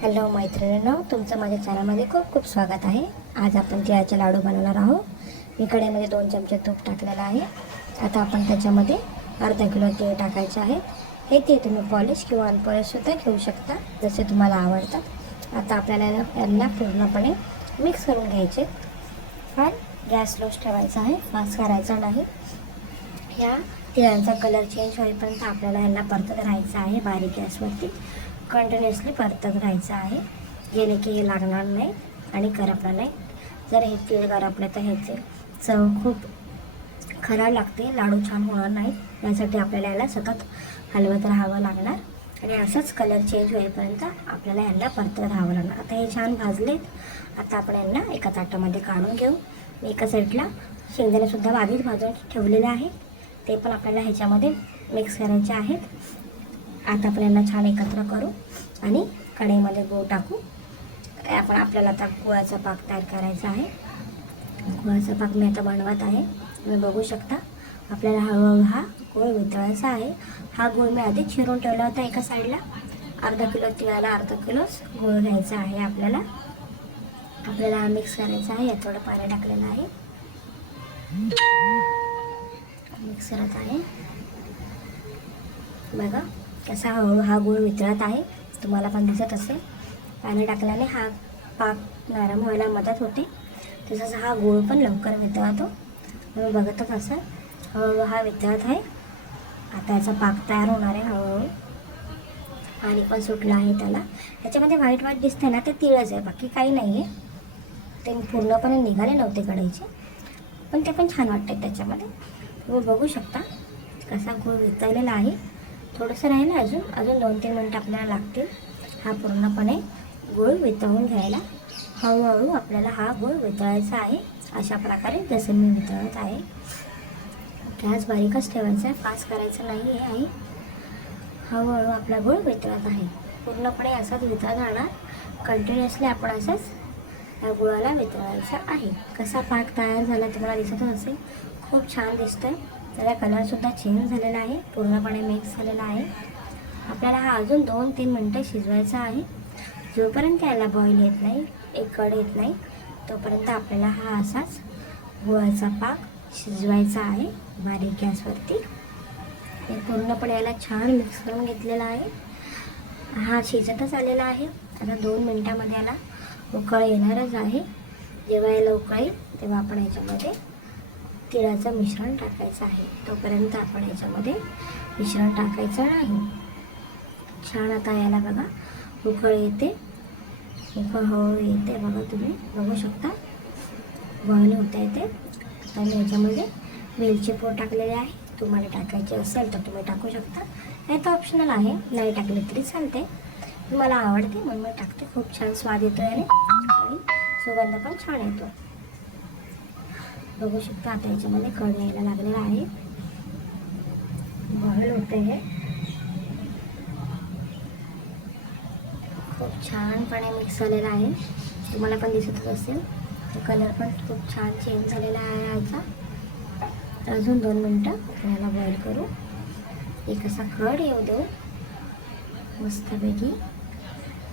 Hello मैत्रिणींनो, तुमचं माझ्या चॅनलमध्ये खूप खूप स्वागत आहे. आज आपण तिळाचे लाडू बनवणार आहोत. मी कढईमध्ये 2 चमचे तूप टाकलेलं आहे. आता आपण त्याच्यामध्ये अर्धा किलो तीळ टाकायचे आहे. हे तीळ तुम्ही पॉलिश किंवा अनपॉलिशसुद्धा घेऊ शकता, जसे तुम्हाला आवडतात. आता आपल्याला यांना पूर्णपणे मिक्स करून घ्यायचे. पण गॅस लोच ठेवायचा आहे, फास्ट करायचा नाही. या तिळांचा कलर चेंज होईपर्यंत आपल्याला यांना परतत राहायचं आहे. बारीक गॅसवरती कंटिन्युअसली परतत राहायचं आहे, जेणे की हे लागणार नाही आणि करपणार नाही. जर हे तीळ करपले तर ह्याचे चव खूप खराब लागते, लाडू छान होणार नाही. यासाठी आपल्याला याला सतत हलवत राहावं लागणार आणि असंच कलर चेंज होईपर्यंत आपल्याला यांना परतत राहावं लागणार. आता हे छान भाजलेत. आता आपण यांना एका ताटामध्ये काढून घेऊ. एका साईडला शेंगदाणेसुद्धा आधीच भाजून ठेवलेले आहे, ते पण आपल्याला ह्याच्यामध्ये मिक्स करायचे आहेत. आता आपण यांना छान एकत्र करू आणि कढईमध्ये गूळ टाकू. आपल्याला आता गुळाचा पाक तयार करायचा आहे. गुळाचा पाक मी आता बनवत आहे. तुम्ही बघू शकता. आपल्याला हळूहळू हा गूळ वितळायचा आहे. हा गूळ मी आधीच चिरून ठेवला होता एका साईडला. अर्धा किलो तिळाला अर्धा किलोच गूळ घ्यायचा आहे. आपल्याला हा मिक्स करायचा आहे. यात थोडं पाणी टाकलेलं आहे, मिक्स करत आहे. बघा कसा हळूहळू हा गूळ वितळत आहे, तुम्हाला पण दिसत असेल. पाणी टाकल्याने हा पाक नरम व्हायला मदत होते, तसंच हा गूळ पण लवकर वितळतो. तुम्ही बघतच असाल हळूहळू हा वितळत आहे. आता याचा पाक तयार होणार आहे. हळूहळू पाणी पण सुटलं आहे त्याला. त्याच्यामध्ये व्हाईट व्हाईट दिसते ना, ते तिळच आहे, बाकी काही नाही आहे. ते पूर्णपणे निघाले नव्हते कढईचे, पण ते पण छान वाटते त्याच्यामध्ये. तुम्ही बघू शकता कसा गूळ वितळलेला आहे. थोडंसं राहिलं, अजून 2-3 मिनटं आपल्याला लागतील हा पूर्णपणे गूळ वितळून घ्यायला. हळूहळू आपल्याला हा गूळ वितळायचा आहे, अशा प्रकारे जसं मी वितळत आहे. गॅस बारीकच ठेवायचा आहे, फास्ट करायचं नाही आहे. हळूहळू आपला गूळ वितळत आहे. पूर्णपणे असाच वितळत राहणार. कंटिन्युअसली आपण असंच या गुळाला वितळायचं आहे. कसा पाक तयार झाला तुम्हाला दिसतच असेल. खूप छान दिसतंय. त्याचा कलरसुद्धा चेंज झालेला आहे, पूर्णपणे मिक्स झालेला आहे. आपल्याला हा अजून 2-3 मिनटं शिजवायचा आहे. जोपर्यंत याला बॉईल येत नाही, एक कड येत नाही, तोपर्यंत आपल्याला हा असाच गुळाचा पाक शिजवायचा आहे बारीक गॅसवरती. हे पूर्णपणे याला छान मिक्स करून घेतलेला आहे. हा शिजतच आलेला आहे. आता 2 मिनटामध्ये याला उकळ येणारच आहे. जेव्हा याला उकळ येईल तेव्हा आपण याच्यामध्ये तिळाचं मिश्रण टाकायचं आहे. तोपर्यंत आपण याच्यामध्ये मिश्रण टाकायचं नाही. छान आता याला बघा उकळ येते, उकळ हळूहळू येते. बघा तुम्ही बघू शकता, बॉईल होता येते. आता मी याच्यामध्ये वेलची पूड टाकलेली आहे. तुम्हाला टाकायचे असेल तर तुम्ही टाकू शकता, नाही तर ऑप्शनल आहे, नाही टाकले तरी चालते. मला आवडते म्हणून मी टाकते. खूप छान स्वाद येतो याने आणि सुगंध पण छान येतो. बघू शकता आता याच्यामध्ये कढ यायला लागलेला आहे, बॉईल होते. हे खूप छानपणे मिक्स झालेला आहे, तुम्हाला पण दिसतच असेल. कलर पण खूप छान चेंज झालेला आहे याचा. अजून 2 मिनटं याला बॉईल करू. एक असा कढ येऊ देऊ मस्तपैकी.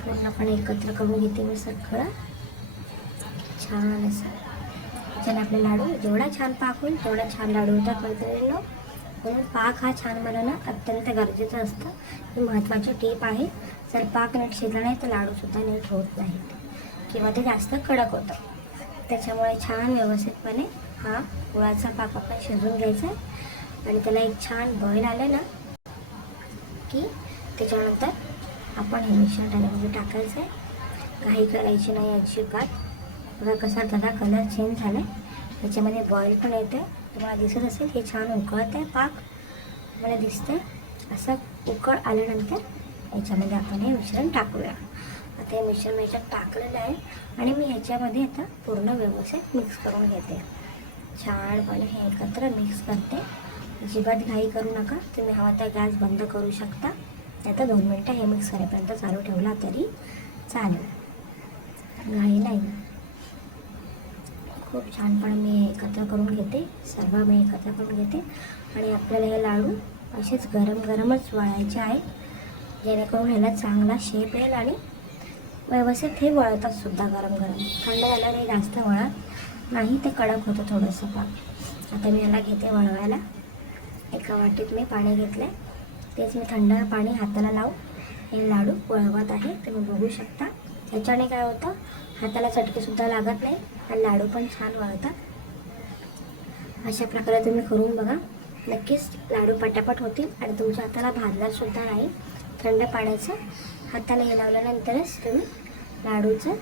पूर्णपणे एकत्र करून घेते मी सगळं छान असं. त्याच्याने आपले लाडू जेवढा छान पाक होईल तेवढा छान लाडू होतात मैत्रिणींनो. म्हणून पाक हा छान बनवणं अत्यंत गरजेचं असतं. ही महत्त्वाची टीप आहे. जर पाक नीट शिजला नाही तर लाडूसुद्धा नीट होत नाहीत किंवा ते जास्त कडक होतं. त्याच्यामुळे छान व्यवस्थितपणे हा गुळाचा पाक आपण शिजवून घ्यायचा आहे आणि त्याला एक छान बॉईल आलं ना की त्याच्यानंतर आपण हे मिश्रण त्याच्यामध्ये टाकायचं आहे. काही करायची नाही अजिबात. बघा कसा त्याचा कलर चेंज झाला आहे, त्याच्यामध्ये बॉईल पण येते, तुम्हाला दिसत असेल. हे छान उकळत आहे पाक, मला दिसतंय. असं उकळ आल्यानंतर याच्यामध्ये आपण हे मिश्रण टाकूया. आता हे मिश्रण ह्याच्यात टाकलेलं आहे आणि मी ह्याच्यामध्ये आता पूर्ण व्यवस्थित मिक्स करून घेते. छानपणे हे एकत्र मिक्स करते. अजिबात घाई करू नका. तुम्ही हवा तर गॅस बंद करू शकता, आता 2 मिनटं हे मिक्स करेपर्यंत चालू ठेवला तरी चालेल, घाई नाही. खूप छानपणे मी एकत्र करून घेते, सर्व मी एकत्र करून घेते आणि आपल्याला हे लाडू असेच गरम गरमच वळायचे आहे, जेणेकरून ह्याला चांगला शेप येईल आणि व्यवस्थित हे वळतात सुद्धा गरम गरम. थंड झाल्यावर हे जास्त वळत नाही, ते कडक होतं थोडंसं पाक. आता मी याला घेते वळवायला. एका वाटीत मी पाणी घेतलं, तेच मी थंड पाणी हाताला लावून हे लाडू वळवत आहे. तुम्ही बघू शकता. याच्याने काय होतं, हाताला चटकेसुद्धा लागत नाही आणि लाडू पण छान वळतात. अशा प्रकारे तुम्ही करून बघा, नक्कीच लाडू पटापट होतील आणि तुमच्या हाताला भाजणारसुद्धा नाही. थंड पाण्याचं हाताला हे लावल्यानंतरच तुम्ही लाडूचं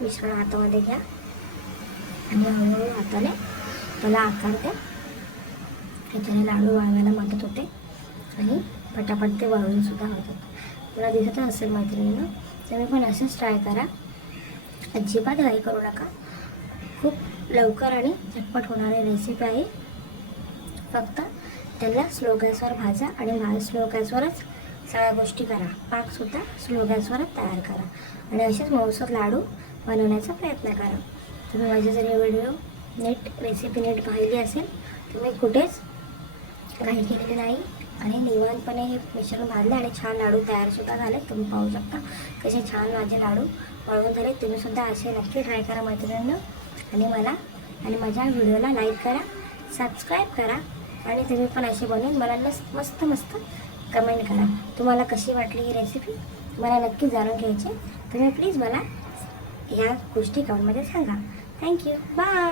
मिश्रण हातामध्ये घ्या आणि हळूहळू हाताने त्याला आकार द्या. त्याच्याने लाडू वाळवायला मदत होते आणि पटापट ते वाळूनसुद्धा होतात. मला दिसतच असेल मैत्रिणींनो, तुम्ही पण असंच ट्राय करा. अजिबात घाई करू नका. खूप लवकर आणि झटपट होणारी रेसिपी आहे. फक्त त्याला स्लो गॅसवर भाजा आणि स्लो गॅसवरच सगळ्या गोष्टी करा. पाकसुद्धा स्लो गॅसवरच तयार करा आणि असेच मऊसूत लाडू बनवण्याचा प्रयत्न करा. तुम्ही माझे जर हे व्हिडिओ रेसिपी नीट पाहिली असेल, तुम्ही कुठेच घाई केलेली नाही आणि निवांतपणे हे मिश्रण भाजले आणि छान लाडू तयारसुद्धा झाले. तुम्ही पाहू शकता कसे छान माझे लाडू वळवून झाले. तुम्हीसुद्धा असे नक्की ट्राय करा मैत्रिणींनो आणि मला आणि माझ्या व्हिडिओला लाईक करा, सबस्क्राईब करा आणि तुम्ही पण असे बनवून मला मस्त मस्त कमेंट करा. तुम्हाला कशी वाटली ही रेसिपी मला नक्की जाणून घ्यायची. तुम्ही प्लीज मला ह्या गोष्टी कमेंटमध्ये सांगा. थँक्यू. बाय.